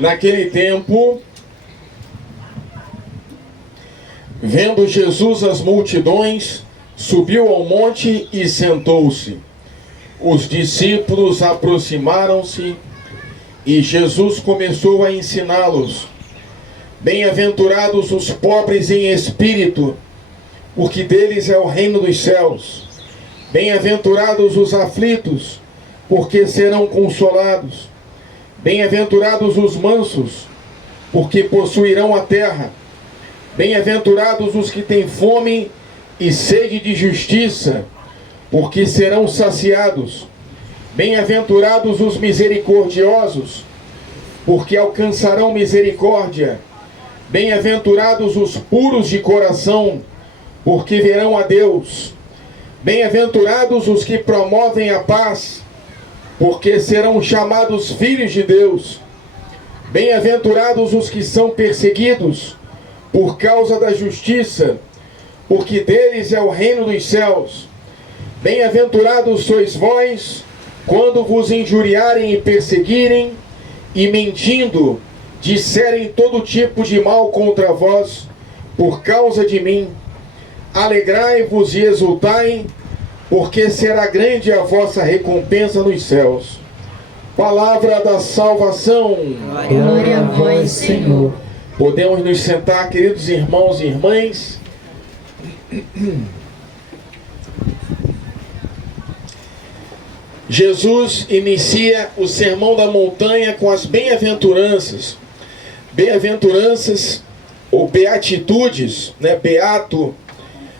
Naquele tempo, vendo Jesus as multidões, subiu ao monte e sentou-se. Os discípulos aproximaram-se e Jesus começou a ensiná-los. Bem-aventurados os pobres em espírito, porque deles é o reino dos céus. Bem-aventurados os aflitos, porque serão consolados. Bem-aventurados os mansos, porque possuirão a terra. Bem-aventurados os que têm fome e sede de justiça, porque serão saciados. Bem-aventurados os misericordiosos, porque alcançarão misericórdia. Bem-aventurados os puros de coração, porque verão a Deus. Bem-aventurados os que promovem a paz, porque serão chamados filhos de Deus. Bem-aventurados os que são perseguidos por causa da justiça, porque deles é o reino dos céus. Bem-aventurados sois vós, quando vos injuriarem e perseguirem, e mentindo, disserem todo tipo de mal contra vós, por causa de mim. Alegrai-vos e exultai, porque será grande a vossa recompensa nos céus. Palavra da salvação. Glória a vós, Senhor. Podemos nos sentar, queridos irmãos e irmãs. Jesus inicia o Sermão da Montanha com as bem-aventuranças. Bem-aventuranças ou beatitudes, né? Beato,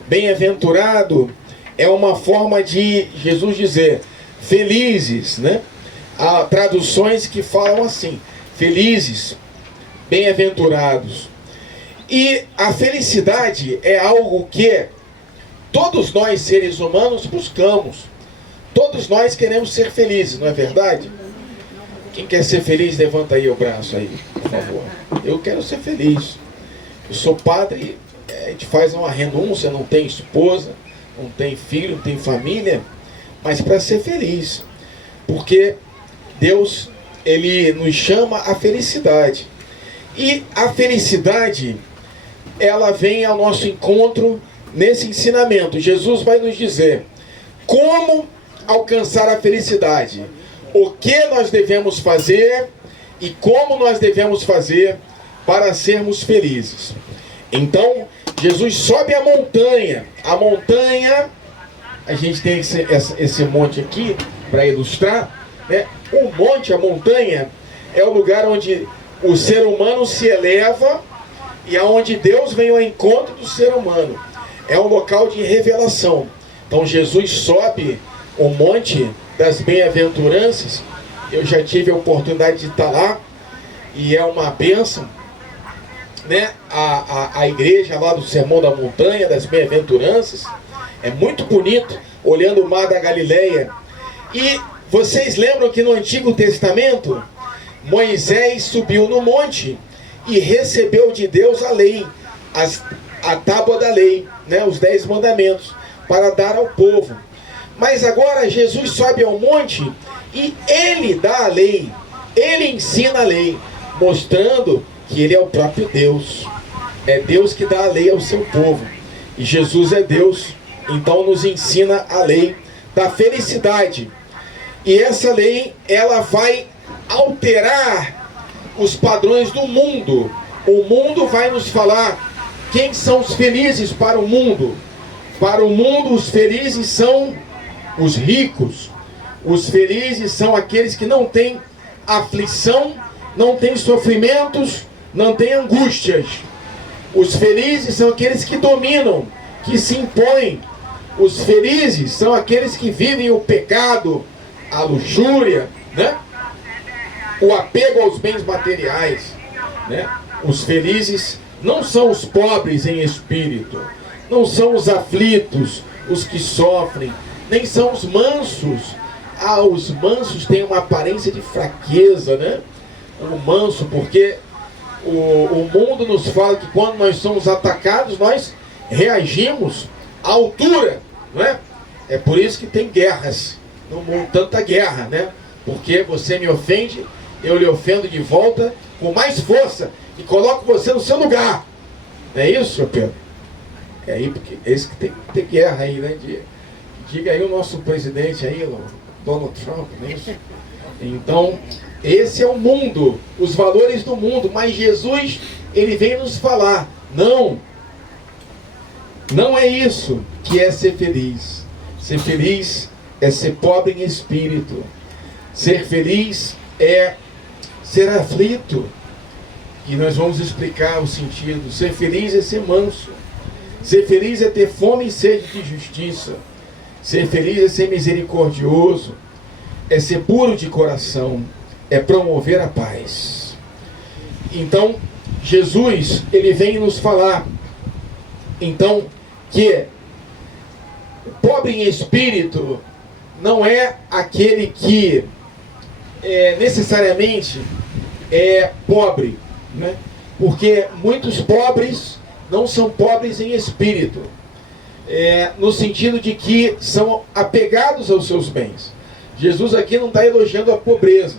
bem-aventurado, é uma forma de Jesus dizer felizes, né? Há traduções que falam assim: felizes, bem-aventurados. E a felicidade é algo que todos nós, seres humanos, buscamos. Todos nós queremos ser felizes, não é verdade? Quem quer ser feliz, levanta aí o braço aí, por favor. Eu quero ser feliz. Eu sou padre, a gente faz uma renúncia, não tem esposa, não tem filho, não tem família, mas para ser feliz. Porque Deus, Ele nos chama à felicidade. E a felicidade, ela vem ao nosso encontro nesse ensinamento. Jesus vai nos dizer como alcançar a felicidade, o que nós devemos fazer e como nós devemos fazer para sermos felizes. Então, Jesus sobe a montanha. A montanha, a gente tem esse monte aqui para ilustrar, né? O monte, a montanha, é o lugar onde o ser humano se eleva e aonde Deus vem ao encontro do ser humano. É um local de revelação. Então Jesus sobe o monte das bem-aventuranças. Eu já tive a oportunidade de estar lá e é uma bênção, né? A igreja lá do Sermão da Montanha, das bem-aventuranças, é muito bonito, olhando o mar da Galileia. E vocês lembram que no Antigo Testamento, Moisés subiu no monte e recebeu de Deus a lei, a tábua da lei, né? Os 10 mandamentos, para dar ao povo. Mas agora Jesus sobe ao monte e Ele dá a lei, Ele ensina a lei, mostrando que Ele é o próprio Deus. É Deus que dá a lei ao seu povo. E Jesus é Deus, então nos ensina a lei da felicidade. E essa lei, ela vai alterar os padrões do mundo. O mundo vai nos falar quem são os felizes para o mundo. Para o mundo, os felizes são os ricos. Os felizes são aqueles que não têm aflição, não têm sofrimentos, não têm angústias. Os felizes são aqueles que dominam, que se impõem. Os felizes são aqueles que vivem o pecado, a luxúria, né? O apego aos bens materiais, né? Os felizes não são os pobres em espírito, não são os aflitos, os que sofrem, nem são os mansos. Ah, os mansos têm uma aparência de fraqueza, né? O manso, porque o mundo nos fala que quando nós somos atacados, nós reagimos à altura, não é? É por isso que tem guerras no mundo, tanta guerra, né? Porque você me ofende, eu lhe ofendo de volta com mais força e coloco você no seu lugar. Não é isso, senhor Pedro? É aí, porque esse que tem que ter guerra aí, né? Diga aí o nosso presidente aí, o Donald Trump, não é isso? Então, esse é o mundo, os valores do mundo, mas Jesus, ele vem nos falar, não é isso que é ser feliz. Ser feliz é ser pobre em espírito. Ser feliz é ser aflito. E nós vamos explicar o sentido. Ser feliz é ser manso. Ser feliz é ter fome e sede de justiça. Ser feliz é ser misericordioso. É ser puro de coração. É promover a paz. Então, Jesus, ele vem nos falar, então, que o pobre em espírito não é aquele que necessariamente é pobre, né? Porque muitos pobres não são pobres em espírito, no sentido de que são apegados aos seus bens. Jesus aqui não está elogiando a pobreza.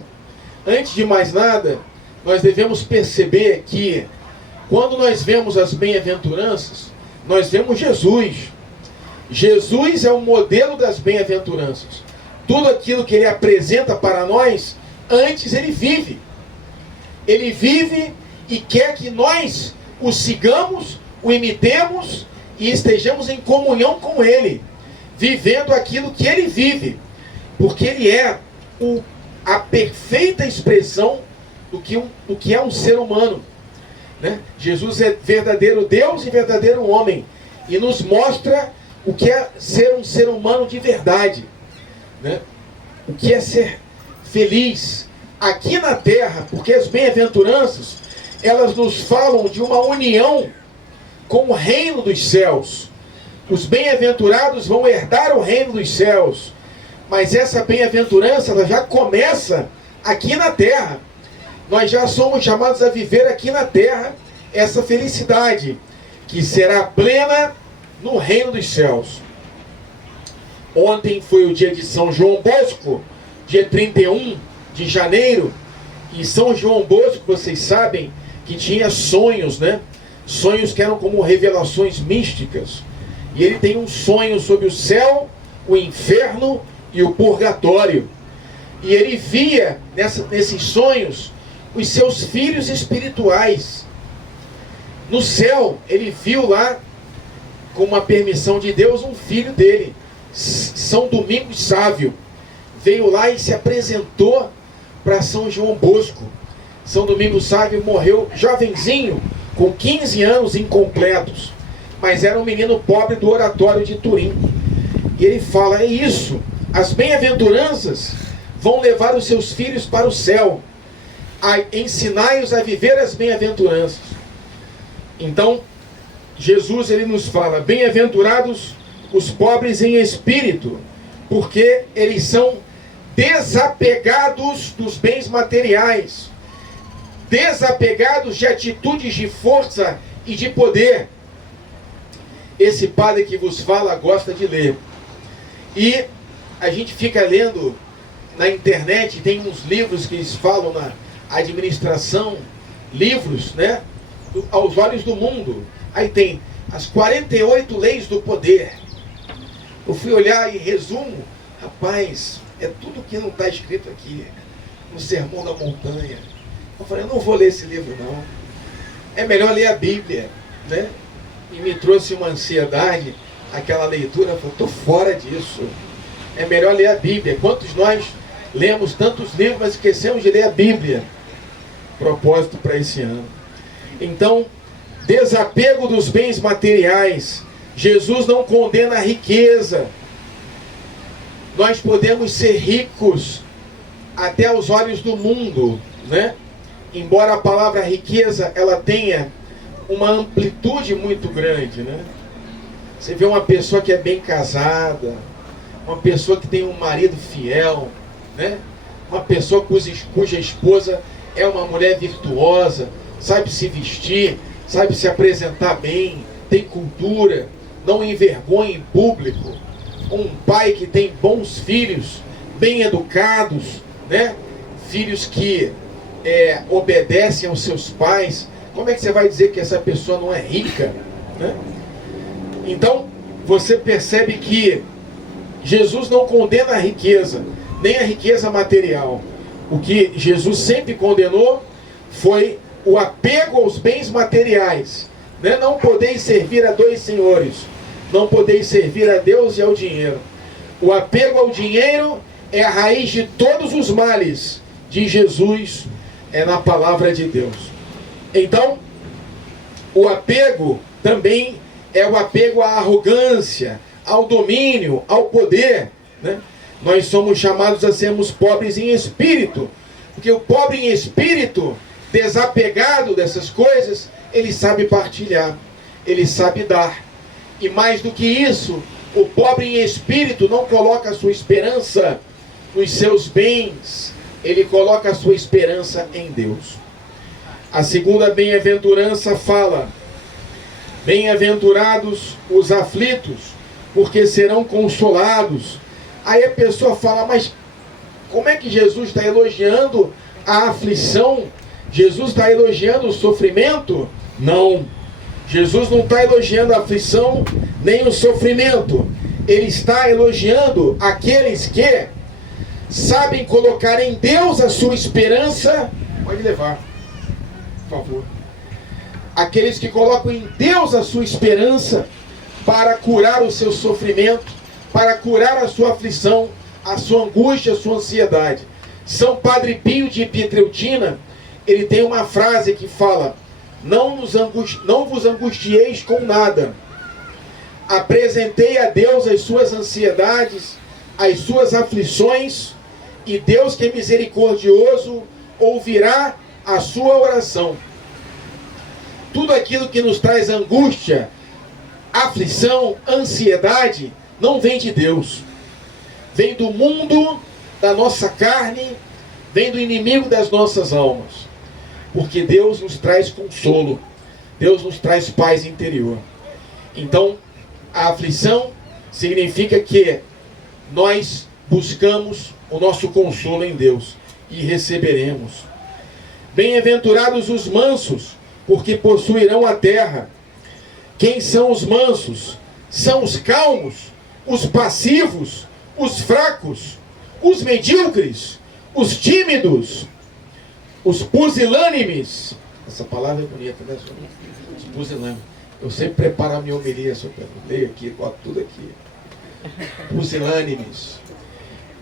Antes de mais nada, nós devemos perceber que quando nós vemos as bem-aventuranças, nós vemos Jesus. Jesus é o modelo das bem-aventuranças. Tudo aquilo que ele apresenta para nós, antes ele vive. Ele vive e quer que nós o sigamos, o imitemos e estejamos em comunhão com ele, vivendo aquilo que ele vive, porque ele é a perfeita expressão do que é um ser humano, né? Jesus é verdadeiro Deus e verdadeiro homem, e nos mostra o que é ser um ser humano de verdade, né? O que é ser feliz aqui na terra, porque as bem-aventuranças, elas nos falam de uma união com o reino dos céus. Os bem-aventurados vão herdar o reino dos céus, mas essa bem-aventurança, ela já começa aqui na terra. Nós já somos chamados a viver aqui na terra essa felicidade, que será plena no reino dos céus. Ontem foi o dia de São João Bosco, dia 31 de janeiro, e São João Bosco, vocês sabem, que tinha sonhos, né? Sonhos que eram como revelações místicas. E ele tem um sonho sobre o céu, o inferno e o purgatório. E ele via nesses sonhos os seus filhos espirituais. No céu, ele viu lá, com uma permissão de Deus, um filho dele, São Domingos Sávio. Veio lá e se apresentou para São João Bosco. São Domingos Sávio morreu jovenzinho, com 15 anos incompletos, mas era um menino pobre do oratório de Turim. E ele fala, é isso, as bem-aventuranças vão levar os seus filhos para o céu, ensinai-os a viver as bem-aventuranças. Então, Jesus, ele nos fala, bem-aventurados os pobres em espírito, porque eles são desapegados dos bens materiais, desapegados de atitudes de força e de poder. Esse padre que vos fala gosta de ler. E a gente fica lendo na internet, tem uns livros que eles falam na administração, livros, né? Aos olhos do mundo. Aí tem as 48 leis do poder. Eu fui olhar em resumo, rapaz, é tudo que não está escrito aqui no Sermão da Montanha. Eu falei, eu não vou ler esse livro não. É melhor ler a Bíblia, né? E me trouxe uma ansiedade, aquela leitura, eu falei, estou fora disso. É melhor ler a Bíblia. Quantos nós lemos tantos livros, mas esquecemos de ler a Bíblia? Propósito para esse ano. Então, desapego dos bens materiais. Jesus não condena a riqueza. Nós podemos ser ricos até aos olhos do mundo, né? Embora a palavra riqueza, ela tenha uma amplitude muito grande, né? Você vê uma pessoa que é bem casada, uma pessoa que tem um marido fiel, né? Uma pessoa cuja esposa é uma mulher virtuosa, sabe se vestir, sabe se apresentar bem, tem cultura, não envergonha em público. Um pai que tem bons filhos, bem educados, né? Filhos que obedecem aos seus pais, como é que você vai dizer que essa pessoa não é rica, né? Então, você percebe que Jesus não condena a riqueza, nem a riqueza material. O que Jesus sempre condenou foi o apego aos bens materiais, né? Não podeis servir a dois senhores, não podeis servir a Deus e ao dinheiro. O apego ao dinheiro é a raiz de todos os males, de Jesus, na palavra de Deus. Então, o apego também é o apego à arrogância, ao domínio, ao poder, né? Nós somos chamados a sermos pobres em espírito, porque o pobre em espírito, desapegado dessas coisas, ele sabe partilhar, ele sabe dar. E mais do que isso, o pobre em espírito não coloca a sua esperança nos seus bens, ele coloca a sua esperança em Deus. A segunda bem-aventurança fala: bem-aventurados os aflitos, porque serão consolados. Aí a pessoa fala, mas como é que Jesus está elogiando a aflição? Jesus está elogiando o sofrimento? Não. Jesus não está elogiando a aflição nem o sofrimento. Ele está elogiando aqueles que sabem colocar em Deus a sua esperança. Pode levar, por favor. Aqueles que colocam em Deus a sua esperança para curar o seu sofrimento, para curar a sua aflição, a sua angústia, a sua ansiedade. São Padre Pio de Pietrelcina, ele tem uma frase que fala: não vos angustieis com nada. Apresentei a Deus as suas ansiedades, as suas aflições, e Deus, que é misericordioso, ouvirá a sua oração. Tudo aquilo que nos traz angústia, aflição, ansiedade, não vem de Deus. Vem do mundo, da nossa carne, vem do inimigo das nossas almas. Porque Deus nos traz consolo, Deus nos traz paz interior. Então, a aflição significa que nós buscamos o nosso consolo em Deus e receberemos. Bem-aventurados os mansos, porque possuirão a terra. Quem são os mansos? São os calmos, os passivos, os fracos, os medíocres, os tímidos, os pusilânimes. Essa palavra é bonita, né, senhor? Os pusilânimes. Eu sempre preparo a minha homilia, senhor Pedro. Leio aqui, boto tudo aqui. Pusilânimes.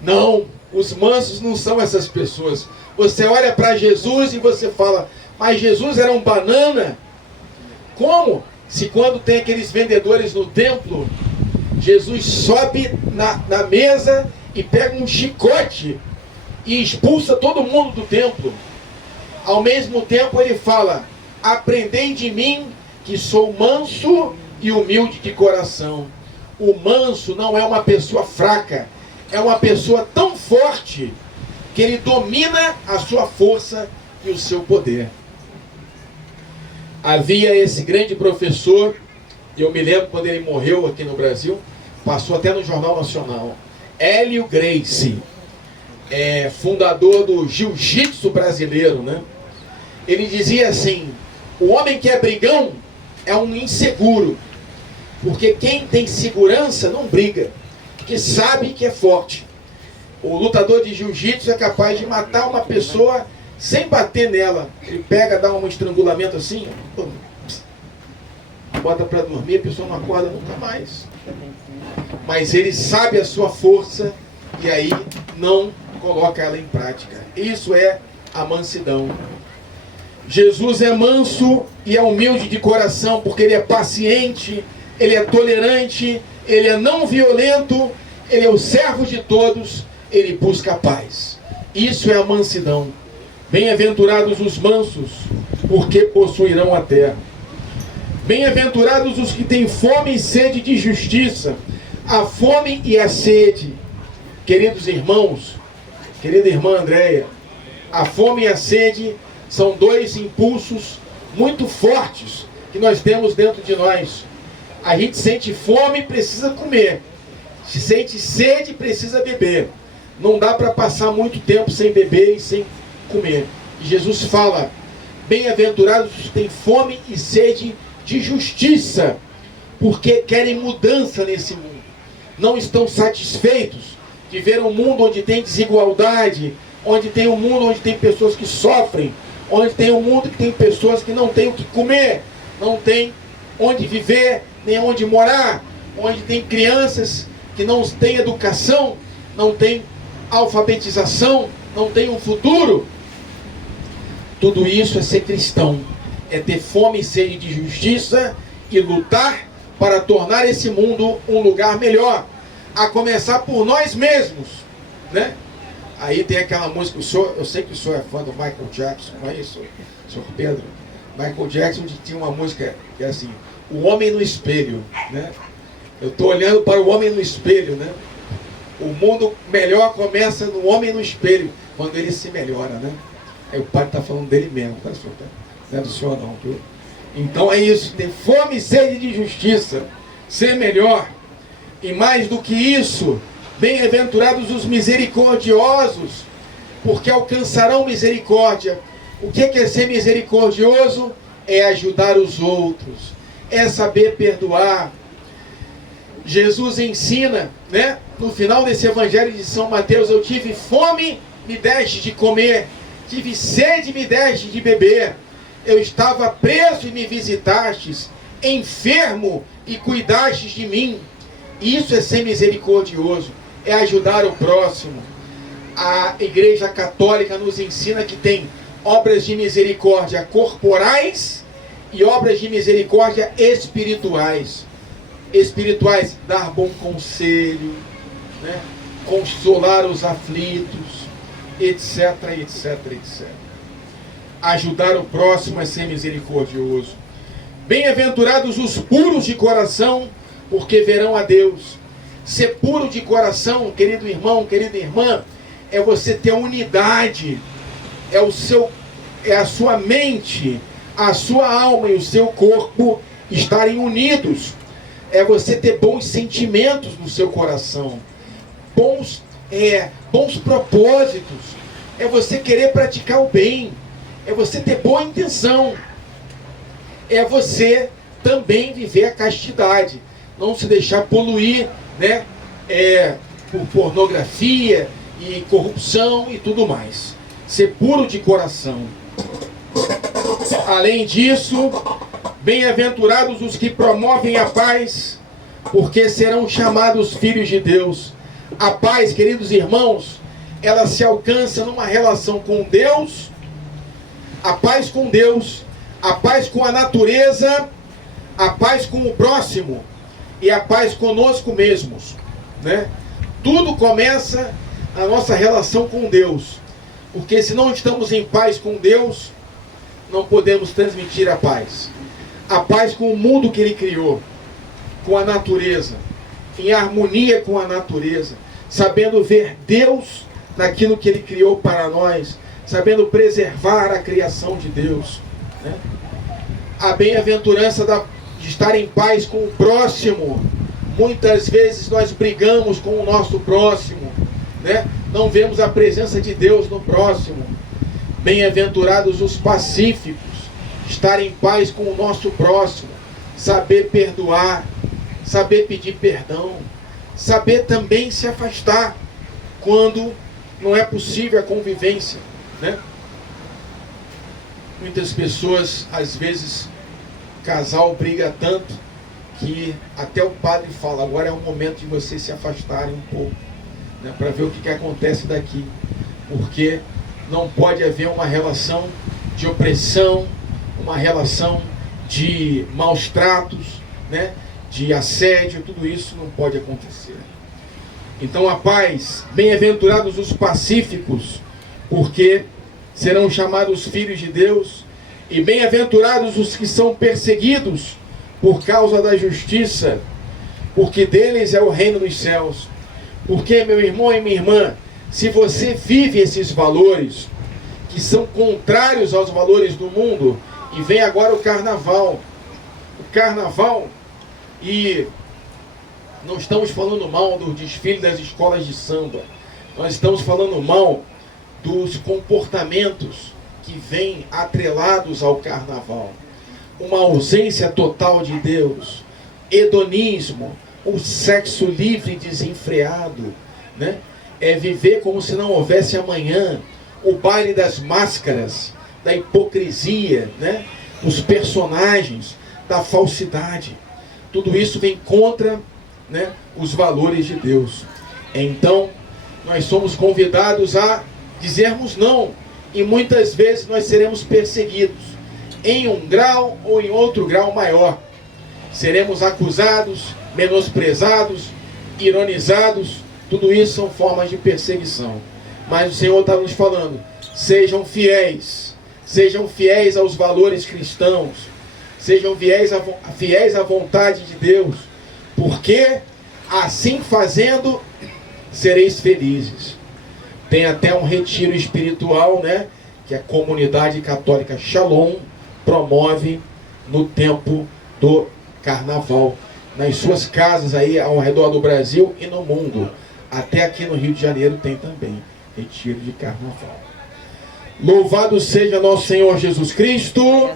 Não, os mansos não são essas pessoas. Você olha para Jesus e você fala, mas Jesus era um banana? Como? Se quando tem aqueles vendedores no templo, Jesus sobe na mesa e pega um chicote e expulsa todo mundo do templo. Ao mesmo tempo ele fala, aprendei de mim que sou manso e humilde de coração. O manso não é uma pessoa fraca, é uma pessoa tão forte que ele domina a sua força e o seu poder. Havia esse grande professor, eu me lembro quando ele morreu aqui no Brasil, passou até no Jornal Nacional, Hélio Gracie, fundador do jiu-jitsu brasileiro, né? Ele dizia assim, o homem que é brigão é um inseguro, porque quem tem segurança não briga, porque sabe que é forte. O lutador de jiu-jitsu é capaz de matar uma pessoa sem bater nela. Ele pega, dá um estrangulamento assim, bota para dormir, a pessoa não acorda nunca mais. Mas ele sabe a sua força e aí não coloca ela em prática. Isso é a mansidão. Jesus é manso e é humilde de coração, porque ele é paciente, ele é tolerante, ele é não violento, ele é o servo de todos, ele busca a paz. Isso é a mansidão. Bem-aventurados os mansos, porque possuirão a terra. Bem-aventurados os que têm fome e sede de justiça. A fome e a sede, queridos irmãos, querida irmã Andréia, a fome e a sede são dois impulsos muito fortes que nós temos dentro de nós. A gente sente fome, precisa comer. Se sente sede, precisa beber. Não dá para passar muito tempo sem beber e sem comer. E Jesus fala: bem-aventurados os que têm fome e sede de justiça, porque querem mudança nesse mundo. Não estão satisfeitos de ver um mundo onde tem desigualdade, onde tem um mundo onde tem pessoas que sofrem, onde tem um mundo que tem pessoas que não têm o que comer, não tem onde viver, nem onde morar, onde tem crianças que não têm educação, não têm alfabetização, não têm um futuro. Tudo isso é ser cristão, é ter fome e sede de justiça e lutar para tornar esse mundo um lugar melhor, a começar por nós mesmos, né? Aí tem aquela música, eu sei que o senhor é fã do Michael Jackson, não é isso, senhor Pedro? Michael Jackson tinha uma música que é assim: o homem no espelho, né? Eu estou olhando para o homem no espelho, né? O mundo melhor começa no homem no espelho, quando ele se melhora, né? Aí o pai está falando dele mesmo, tá, senhor? Não é do senhor não, viu? Então é isso, ter fome e sede de justiça, ser melhor. E mais do que isso, bem-aventurados os misericordiosos, porque alcançarão misericórdia. O que é ser misericordioso? É ajudar os outros, é saber perdoar. Jesus ensina, né? No final desse evangelho de São Mateus: eu tive fome, me deste de comer, tive sede, me deste de beber, eu estava preso e me visitastes, enfermo e cuidastes de mim. Isso é ser misericordioso, é ajudar o próximo. A Igreja Católica nos ensina que tem obras de misericórdia corporais e obras de misericórdia espirituais. Espirituais, dar bom conselho, né? Consolar os aflitos, etc, etc, etc. Ajudar o próximo é ser misericordioso. Bem-aventurados os puros de coração, porque verão a Deus. Ser puro de coração, querido irmão, querida irmã, é você ter unidade, é a sua mente, a sua alma e o seu corpo estarem unidos. É você ter bons sentimentos no seu coração, bons propósitos, é você querer praticar o bem, é você ter boa intenção, é você também viver a castidade, não se deixar poluir, né, por pornografia e corrupção e tudo mais. Ser puro de coração. Além disso, bem-aventurados os que promovem a paz, porque serão chamados filhos de Deus. A paz, queridos irmãos, ela se alcança numa relação com Deus, a paz com Deus, a paz com a natureza, a paz com o próximo e a paz conosco mesmos, né? Tudo começa a nossa relação com Deus, porque se não estamos em paz com Deus, não podemos transmitir a paz. A paz com o mundo que Ele criou, com a natureza, em harmonia com a natureza, sabendo ver Deus naquilo que Ele criou para nós, sabendo preservar a criação de Deus, né? A bem-aventurança de estar em paz com o próximo. Muitas vezes nós brigamos com o nosso próximo, né? Não vemos a presença de Deus no próximo. Bem-aventurados os pacíficos, estar em paz com o nosso próximo, saber perdoar, saber pedir perdão, saber também se afastar quando não é possível a convivência, né? Muitas pessoas, às vezes, casal briga tanto que até o padre fala: agora é o momento de vocês se afastarem um pouco, né, para ver o que acontece daqui, porque não pode haver uma relação de opressão, uma relação de maus tratos, né, de assédio, tudo isso não pode acontecer. Então a paz, bem-aventurados os pacíficos, porque serão chamados filhos de Deus, e bem-aventurados os que são perseguidos por causa da justiça, porque deles é o reino dos céus. Porque, meu irmão e minha irmã, se você vive esses valores, que são contrários aos valores do mundo, e vem agora o carnaval, e não estamos falando mal do desfile das escolas de samba, nós estamos falando mal dos comportamentos que vêm atrelados ao carnaval. Uma ausência total de Deus, hedonismo, o sexo livre e desenfreado, né? É viver como se não houvesse amanhã, o baile das máscaras, da hipocrisia, né? Os personagens, da falsidade. Tudo isso vem contra, né, os valores de Deus. Então, nós somos convidados a dizermos não, e muitas vezes nós seremos perseguidos, em um grau ou em outro grau maior. Seremos acusados, menosprezados, ironizados. Tudo isso são formas de perseguição. Mas o Senhor está nos falando: sejam fiéis aos valores cristãos, sejam fiéis à vontade de Deus, porque assim fazendo sereis felizes. Tem até um retiro espiritual, né, que a comunidade católica Shalom promove no tempo do carnaval, nas suas casas aí ao redor do Brasil e no mundo. Até aqui no Rio de Janeiro tem também retiro de carnaval. Louvado seja nosso Senhor Jesus Cristo.